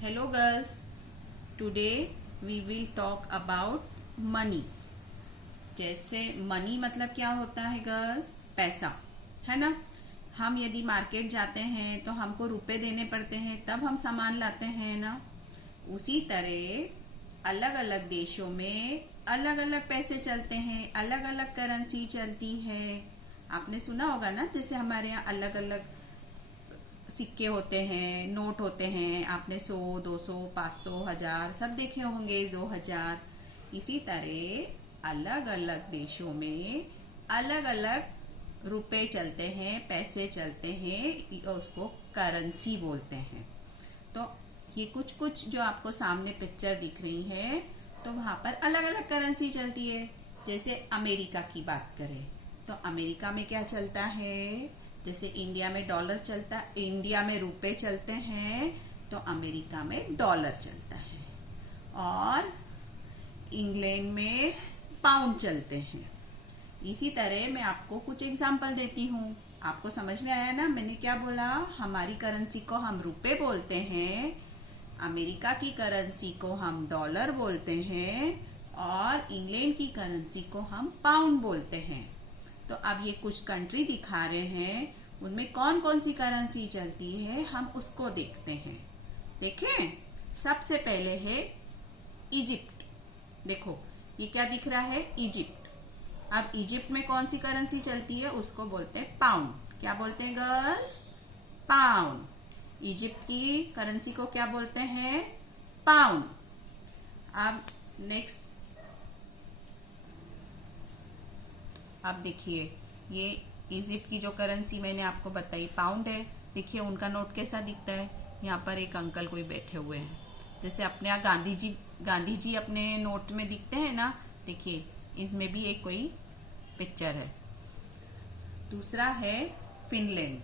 Hello girls, today we will talk about money. जैसे money मतलब क्या होता है गर्ल्स? पैसा, है ना। हम यदि मार्केट जाते हैं तो हमको रुपए देने पड़ते हैं, तब हम सामान लाते हैं ना। उसी तरह अलग अलग देशों में अलग अलग पैसे चलते हैं, अलग अलग करेंसी चलती है। आपने सुना होगा ना, जैसे हमारे यहाँ अलग अलग सिक्के होते हैं, नोट होते हैं। आपने 100, 200, 500, 1000 सब देखे होंगे, 2000। इसी तरह अलग अलग देशों में अलग अलग रुपए चलते हैं, पैसे चलते हैं, उसको करेंसी बोलते हैं। तो ये कुछ कुछ जो आपको सामने पिक्चर दिख रही है, तो वहां पर अलग अलग करेंसी चलती है। जैसे अमेरिका की बात करें तो अमेरिका में क्या चलता है? जैसे इंडिया में डॉलर चलता, इंडिया में रुपए चलते हैं, तो अमेरिका में डॉलर चलता है। और इंग्लैंड में पाउंड चलते हैं। इसी तरह मैं आपको कुछ एग्जांपल देती हूँ। आपको समझ में आया ना मैंने क्या बोला? हमारी करेंसी को हम रुपए बोलते हैं, अमेरिका की करेंसी को हम डॉलर बोलते हैं, और इंग्लैंड की करेंसी को हम पाउंड बोलते हैं। तो अब ये कुछ कंट्री दिखा रहे हैं, उनमें कौन कौन सी करेंसी चलती है, हम उसको देखते हैं। देखें, सबसे पहले है इजिप्ट। देखो ये क्या दिख रहा है? इजिप्ट। अब इजिप्ट में कौन सी करेंसी चलती है? उसको बोलते हैं पाउंड। क्या बोलते हैं गर्ल्स? पाउंड। इजिप्ट की करेंसी को क्या बोलते हैं? पाउंड। अब नेक्स्ट, अब देखिए, ये इजिप्ट की जो करेंसी मैंने आपको बताई पाउंड है। देखिए उनका नोट कैसा दिखता है। यहाँ पर एक अंकल कोई बैठे हुए हैं, जैसे अपने यहाँ गांधी जी अपने नोट में दिखते हैं ना। देखिए इसमें भी एक कोई पिक्चर है। दूसरा है फिनलैंड।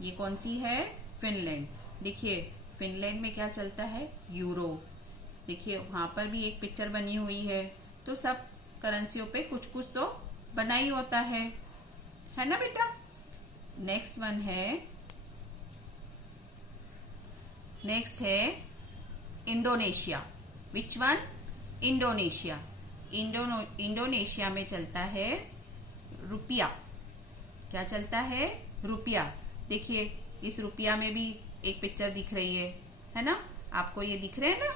ये कौन सी है? फिनलैंड। देखिए फिनलैंड में क्या चलता है? यूरो। देखिए वहां पर भी एक पिक्चर बनी हुई है। तो सब करेंसियों पे कुछ कुछ तो बना ही होता है ना बेटा। नेक्स्ट है Indonesia. Which one? Indonesia. Indonesia में चलता है रुपया। क्या चलता है? रुपया। देखिए इस रुपया में भी एक पिक्चर दिख रही है ना। आपको ये दिख रहे हैं ना।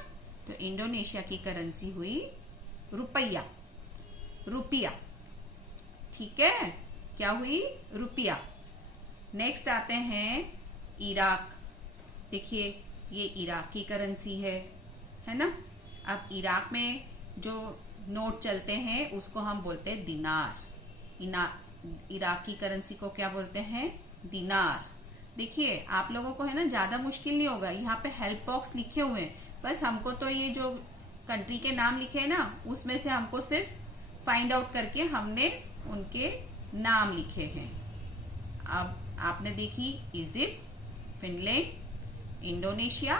तो इंडोनेशिया की करेंसी हुई रुपया। रुपया, ठीक है। क्या हुई? रुपया। नेक्स्ट आते हैं इराक। देखिए ये इराक की करेंसी है ना। अब इराक में जो नोट चलते हैं उसको हम बोलते हैं दिनार। इराक की करेंसी को क्या बोलते हैं? दिनार। देखिए आप लोगों को है ना ज्यादा मुश्किल नहीं होगा, यहाँ पे हेल्प बॉक्स लिखे हुए हैं। बस हमको तो ये जो कंट्री के नाम लिखे हैं ना, उसमें से हमको सिर्फ फाइंड आउट करके हमने उनके नाम लिखे हैं। अब आपने देखी इजिप्ट, फिनलैंड, इंडोनेशिया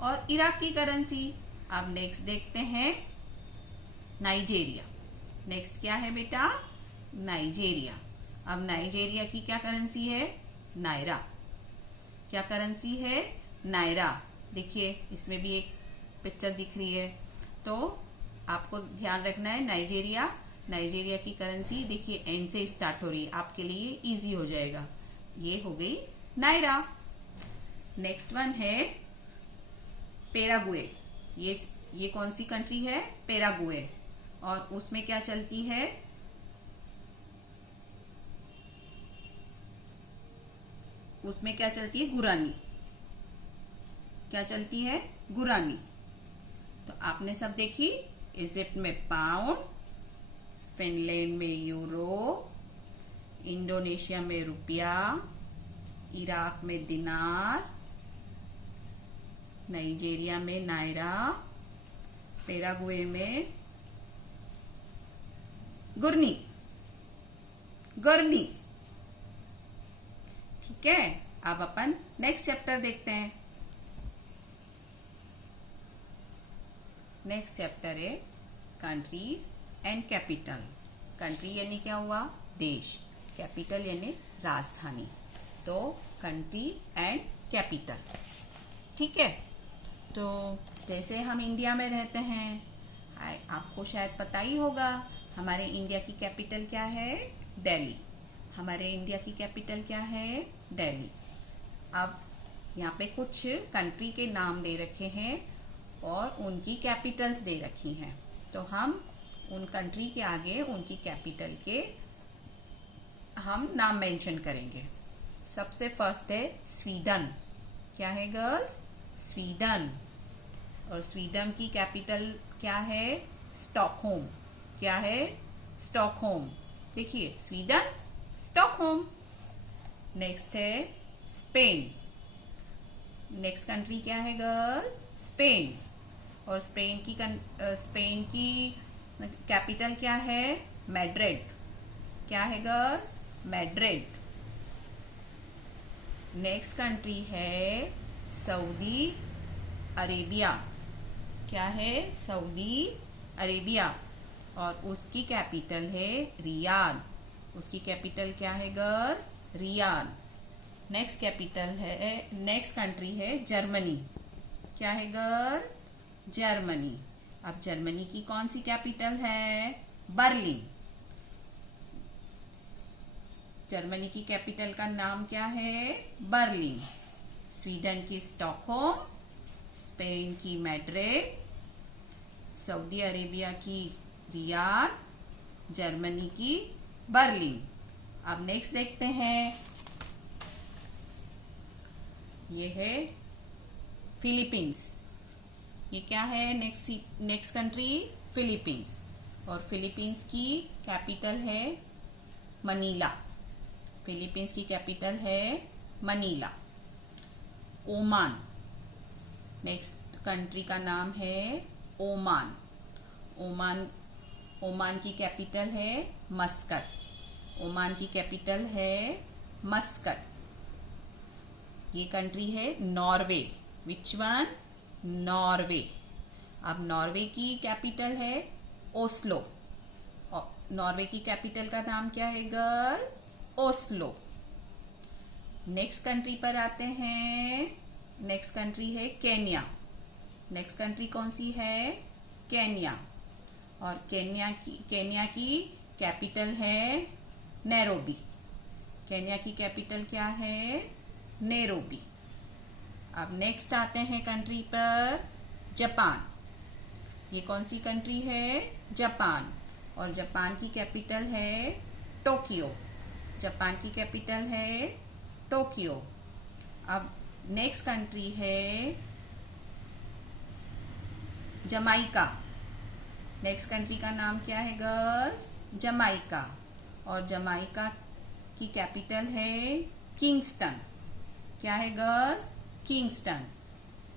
और इराक की करेंसी। अब नेक्स्ट देखते हैं नाइजेरिया। नेक्स्ट क्या है बेटा? नाइजेरिया। अब नाइजेरिया की क्या करेंसी है? नायरा। क्या करेंसी है? नायरा। देखिए इसमें भी एक पिक्चर दिख रही है। तो आपको ध्यान रखना है, नाइजेरिया की करेंसी देखिए एन से स्टार्ट हो रही है, आपके लिए इजी हो जाएगा। ये हो गई नायरा। नेक्स्ट वन है पेरागुए। ये कौन सी कंट्री है? पेरागुए। और उसमें क्या चलती है? उसमें क्या चलती है? गुरानी। क्या चलती है? गुरानी। तो आपने सब देखी। इजिप्ट में पाउंड, फिनलैंड में यूरो, इंडोनेशिया में रुपया, इराक में दिनार, नाइजेरिया में नायरा, पेरागुए में गुरनी। ठीक है। अब अपन नेक्स्ट चैप्टर देखते हैं। नेक्स्ट चैप्टर है कंट्रीज एंड कैपिटल। कंट्री यानी क्या हुआ? देश। कैपिटल यानी राजधानी। तो कंट्री एंड कैपिटल, ठीक है। तो जैसे हम इंडिया में रहते हैं, आपको शायद पता ही होगा हमारे इंडिया की कैपिटल क्या है, दिल्ली। हमारे इंडिया की कैपिटल क्या है, दिल्ली। अब यहाँ पे कुछ कंट्री के नाम दे रखे हैं और उनकी कैपिटल्स दे रखी हैं, तो हम उन कंट्री के आगे उनकी कैपिटल के हम नाम मेंशन करेंगे। सबसे फर्स्ट है स्वीडन। क्या है गर्ल्स, स्वीडन। और स्वीडन की कैपिटल क्या है, स्टॉकहोम। क्या है, स्टॉकहोम। देखिए स्वीडन, स्टॉकहोम। नेक्स्ट है स्पेन। नेक्स्ट कंट्री क्या है गर्ल, स्पेन। और स्पेन की कैपिटल क्या है, मैड्रिड। क्या है गर्ल्स, मैड्रिड। नेक्स्ट कंट्री है सऊदी अरेबिया। क्या है, सऊदी अरेबिया। और उसकी कैपिटल है रियाद। उसकी कैपिटल क्या है गर्ल्स, रियाद। नेक्स्ट कंट्री है जर्मनी। क्या है गर्ल, जर्मनी। अब जर्मनी की कौन सी कैपिटल है, बर्लिन। जर्मनी की कैपिटल का नाम क्या है, बर्लिन। स्वीडन की स्टॉकहोम, स्पेन की मैड्रिड, सऊदी अरेबिया की रियाद, जर्मनी की बर्लिन। अब नेक्स्ट देखते हैं, ये है फिलीपींस। ये क्या है, नेक्स्ट कंट्री फिलीपींस। और फिलीपींस की कैपिटल है मनीला। फिलीपींस की कैपिटल है मनीला। ओमान, नेक्स्ट कंट्री का नाम है ओमान। ओमान की कैपिटल है मस्कट। ओमान की कैपिटल है मस्कट। ये कंट्री है नॉर्वे। Which one, Norway. अब नॉर्वे की कैपिटल है ओस्लो। और नॉर्वे की कैपिटल का नाम क्या है गर्ल, ओस्लो। नेक्स्ट कंट्री पर आते हैं। नेक्स्ट कंट्री है केन्या। नेक्स्ट कंट्री कौन सी है, केन्या। और केन्या की कैपिटल है नैरोबी। केन्या की कैपिटल क्या है, नैरोबी। अब नेक्स्ट आते हैं कंट्री पर, जापान। ये कौन सी कंट्री है, जापान। और जापान की कैपिटल है टोक्यो। जापान की कैपिटल है टोक्यो। अब नेक्स्ट कंट्री है जमाइका। नेक्स्ट कंट्री का नाम क्या है गर्ल्स, जमाइका। और जमाइका की कैपिटल है किंगस्टन। क्या है गर्ल्स, किंगस्टन।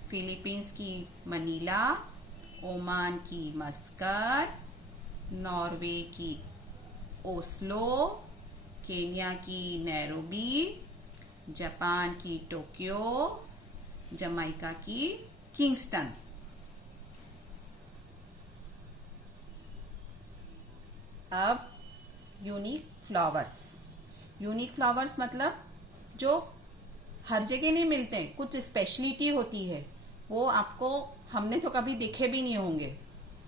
फिलीपींस की मनीला, ओमान की मस्कट, नॉर्वे की ओस्लो, केन्या की नैरोबी, जापान की टोक्यो, जमाइका की किंगस्टन। अब यूनिक फ्लावर्स। यूनिक फ्लावर्स मतलब जो हर जगह नहीं मिलते, कुछ स्पेशलिटी होती है, वो आपको हमने तो कभी देखे भी नहीं होंगे,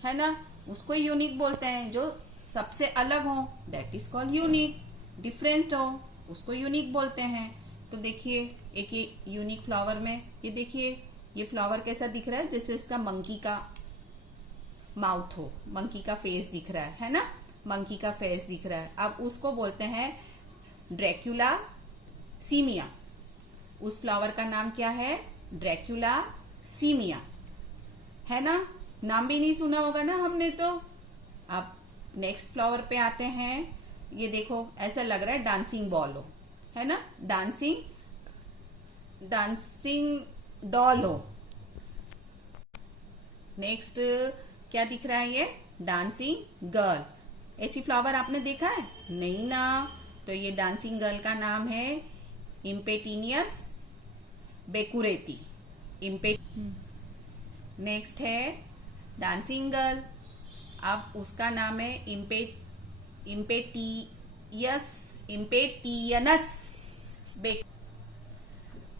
है ना। उसको यूनिक बोलते हैं। जो सबसे अलग हो, that is called unique. Different हो, उसको यूनिक बोलते हैं। तो देखिए एक ये यूनिक फ्लावर में, ये देखिए ये फ्लावर कैसा दिख रहा है, जैसे इसका मंकी का माउथ हो, मंकी का फेस दिख रहा है ना, मंकी का फेस दिख रहा है। अब उसको बोलते हैं ड्रैक्युला सीमिया। उस फ्लावर का नाम क्या है, ड्रैक्युला सीमिया, है ना। नाम भी नहीं सुना होगा ना हमने तो। अब नेक्स्ट फ्लावर पे आते हैं। ये देखो ऐसा लग रहा है डांसिंग बॉल हो, है ना, डांसिंग डॉल हो। नेक्स्ट क्या दिख रहा है, ये डांसिंग गर्ल। ऐसी फ्लावर आपने देखा है, नहीं ना। तो ये डांसिंग गर्ल का नाम है इम्पेटिनियस बेकुरेती। नेक्स्ट है डांसिंग गर्ल। अब उसका नाम है इम्पेटियनस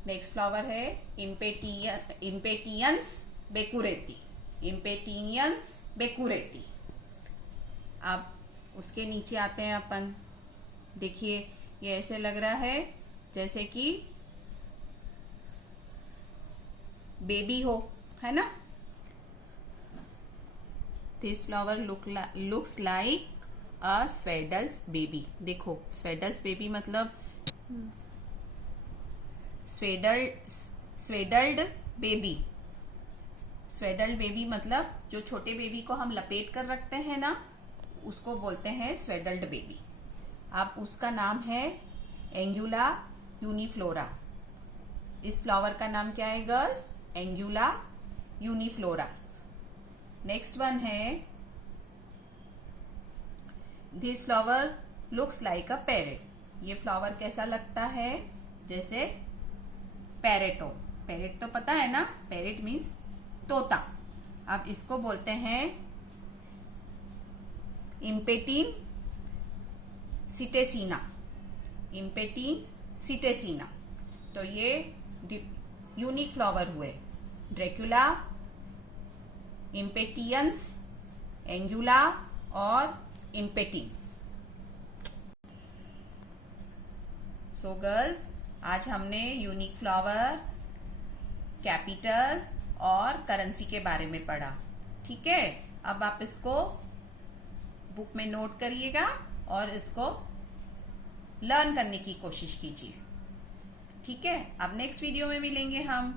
नेक्स्ट फ्लावर है इम्पेटियंस बेकुरेती, इम्पेटिनियंस बेकुरेती। अब उसके नीचे आते हैं अपन। देखिए ये ऐसे लग रहा है जैसे कि बेबी हो, है ना। This flower looks like a swaddles baby. देखो स्वेडल्स बेबी मतलब स्वेडल्ड बेबी। स्वेडल्ड बेबी मतलब जो छोटे बेबी को हम लपेट कर रखते हैं ना, उसको बोलते हैं स्वेडल्ड बेबी। अब उसका नाम है एंगुला यूनिफ्लोरा। इस फ्लावर का नाम क्या है गर्ल्स? एंगुला यूनिफ्लोरा। नेक्स्ट वन है this flower looks like a parrot. ये फ्लावर कैसा लगता है? जैसे पैरेट हो। पैरेट तो पता है ना, पैरेट मीन्स तोता। अब इसको बोलते हैं इम्पेटिन सिटेसिना। इम्पेटिन सिटेसिना। तो ये यूनिक फ्लावर हुए, ड्रैकुला, इम्पेटियंस, एंगुला और इम्पेटिन। सो गर्ल्स, आज हमने यूनिक फ्लावर, कैपिटल्स और करेंसी के बारे में पढ़ा। ठीक है, अब आप इसको बुक में नोट करिएगा और इसको लर्न करने की कोशिश कीजिए। ठीक है, अब नेक्स्ट वीडियो में मिलेंगे हम।